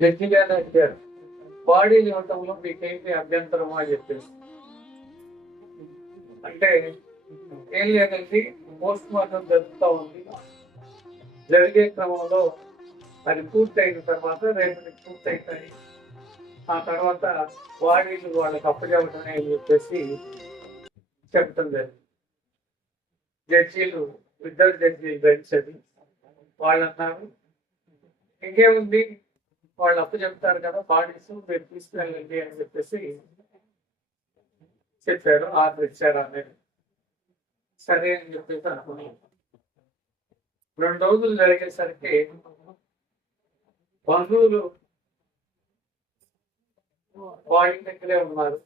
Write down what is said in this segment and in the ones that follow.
Judge గారు అడిగారు, body ఇవ్వటంలో మీకేంటి అభ్యంతరమా అని చెప్పేసి. అంటే ఏం లేదండి, పోస్ట్ మార్టం జరుగుతూ ఉంది. జరిగే క్రమంలో అది పూర్తయిన తర్వాత రేపు పూర్తయితాయి, ఆ తర్వాత బాడీలు వాళ్ళకి అప్పచెప్పటమే అని చెప్పేసి చెప్తాం జరిగింది. జడ్జీలు, ఇద్దరు జడ్జీలు బెంచ్ అది, వాళ్ళు అన్నారు ఇంకేముంది, వాళ్ళు అప్పు చెప్తారు కదా బాడీస్, మీరు తీసుకెళ్ళండి అని చెప్పేసి చెప్పారు. ఆర్డర్ ఇచ్చారు అనేది సరే అని చెప్పేసి అనుకున్నాం. 2 రోజులు జరిగేసరికి బంధువులు బాడీ దగ్గరే ఉన్నారు.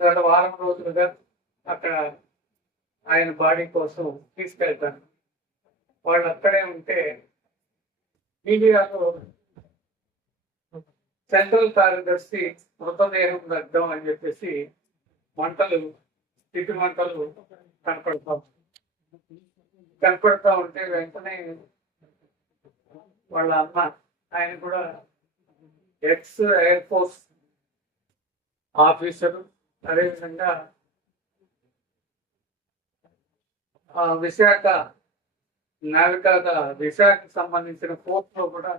గత వారం రోజులుగా అక్కడ ఆయన బాడీ కోసం తీసుకెళ్తాను. వాళ్ళు అక్కడే ఉంటే మీడియాలో సెంట్రల్ కార్యదర్శి మృతదేహం దగ్ధం అని చెప్పేసి మంటలు, ఇటు మంటలు కనపడతా ఉంటే వెంటనే వాళ్ళ అమ్మ, ఆయన కూడా ఎక్స్ ఎయిర్ ఫోర్స్ ఆఫీసరు, అదేవిధంగా విశాఖ విశాఖకు సంబంధించిన ఫోర్ట్ లో కూడా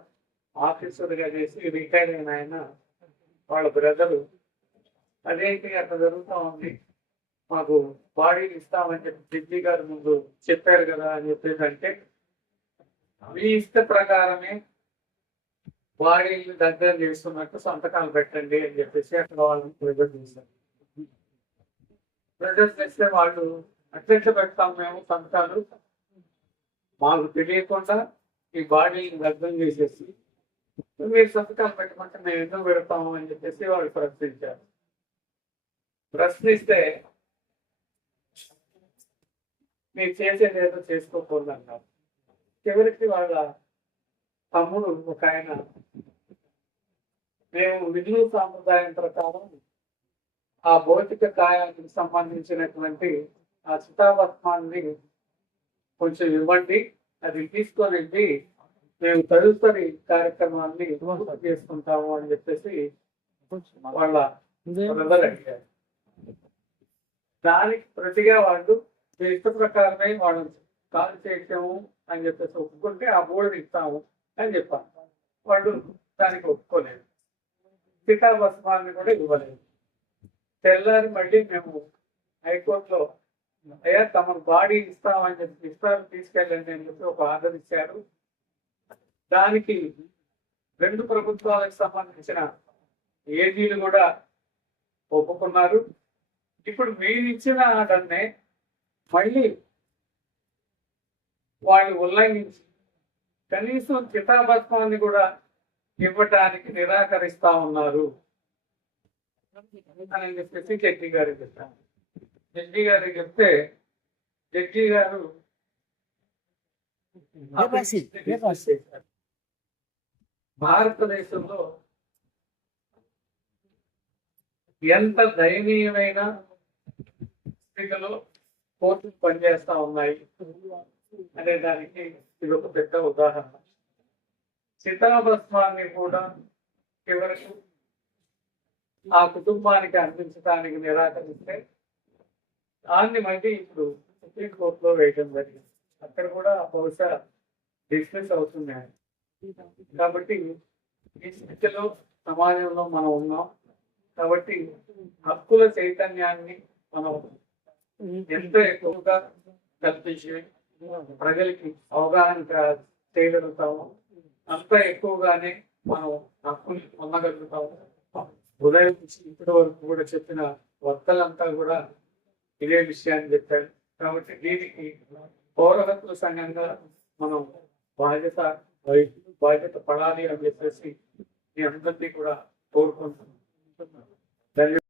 ఆఫీసర్గా చేసి రిటైర్ అయిన ఆయన వాళ్ళ బ్రదరు, అదేంటి అట్లా జరుగుతూ ఉంది, మాకు బాడీని ఇస్తామని చెప్పి జడ్జి గారు ముందు చెప్పారు కదా అని చెప్పేసి అంటే, మీ ఇష్ట ప్రకారమే బాడీని దగ్గర చేస్తున్నట్టు సంతకాలు పెట్టండి అని చెప్పేసి అక్కడ వాళ్ళని ప్రెజర్ చేశారు. ప్రెజర్ చేస్తే వాళ్ళు అట్లెట్లా పెడతాం మేము సంతకాలు, మాకు తెలియకుండా ఈ బాడీని దగ్ధం చేసేసి మీరు సంతకాలు పెట్టమంటే మేము ఎందుకు పెడతాము అని చెప్పేసి వాళ్ళు ప్రశ్నించారు. ప్రశ్నిస్తే మీరు చేసేది ఏదో చేసుకోకూడదు అన్నారు. చివరికి వాళ్ళ తమ్ముడు ఒక ఆయన, మేము విధులు సాంప్రదాయం ప్రకారం ఆ భౌతిక కాయానికి సంబంధించినటువంటి ఆ చితాభస్మాన్ని కొంచెం ఇవ్వండి, అది తీసుకొని మేము తదుపరి కార్యక్రమాన్ని చేసుకుంటాము అని చెప్పేసి వాళ్ళ బ్రదర్ అడిగారు. దానికి ప్రతిగా వాళ్ళు మీ ఇష్ట ప్రకారమే వాళ్ళు కాల్ చేయము అని చెప్పేసి ఒప్పుకుంటే ఆ బోర్డు ఇస్తాము అని చెప్పారు. వాళ్ళు దానికి ఒప్పుకోలేదు, చితాభస్మాన్ని కూడా ఇవ్వలేదు. తెల్లారి మళ్ళీ మేము హైకోర్టులో అయ్యా తమ బాడీ ఇస్తామని చెప్పి ఇస్తారు, తీసుకెళ్ళండి అని చెప్పి ఒక ఆర్డర్ ఇచ్చారు. దానికి 2 ప్రభుత్వాలకు సంబంధించిన ఏజీలు కూడా ఒప్పుకున్నారు. ఇప్పుడు మీరు ఇచ్చిన ఆర్డర్నే మళ్ళీ వాళ్ళు ఉల్లంఘించి కనీసం చితాభస్మాన్ని కూడా ఇవ్వటానికి నిరాకరిస్తా ఉన్నారు అని చెప్పేసి జడ్జి గారికి చెప్తాను. జడ్జి గారికి చెప్తే జడ్జి గారు భారతదేశంలో ఎంత దయనీయమైన స్థితిలో కోర్టులు పనిచేస్తా ఉన్నాయి అనే దానికి ఇది ఒక పెద్ద ఉదాహరణ. చితాభస్మాన్ని కూడా చివరకు ఆ కుటుంబానికి అందించడానికి నిరాకరిస్తే దాన్ని మళ్ళీ ఇప్పుడు సుప్రీంకోర్టులో వేయడం జరిగింది. అక్కడ కూడా బహుశా డిస్మిస్ అవుతున్నాయి. కాబట్టి ఈ స్థితిలో సమాజంలో మనం ఉన్నాం. కాబట్టి హక్కుల చైతన్యాన్ని మనం ఎంతో ఎక్కువగా కల్పించి ప్రజలకి అవగాహన చేయగలుగుతాము, అంత ఎక్కువగానే మనం హక్కులు పొందగలుగుతాము. ఉదయం నుంచి ఇప్పటి వరకు కూడా చెప్పిన వక్తలంతా కూడా ఇదే విషయాన్ని చెప్పారు. కాబట్టి దీనికి పౌర హక్కుల సంఘంగా మనం బాధ్యత పడాలి అని చెప్పేసి మీ అందరినీ కూడా కోరుకుంటున్నాం. ధన్యవాదాలు.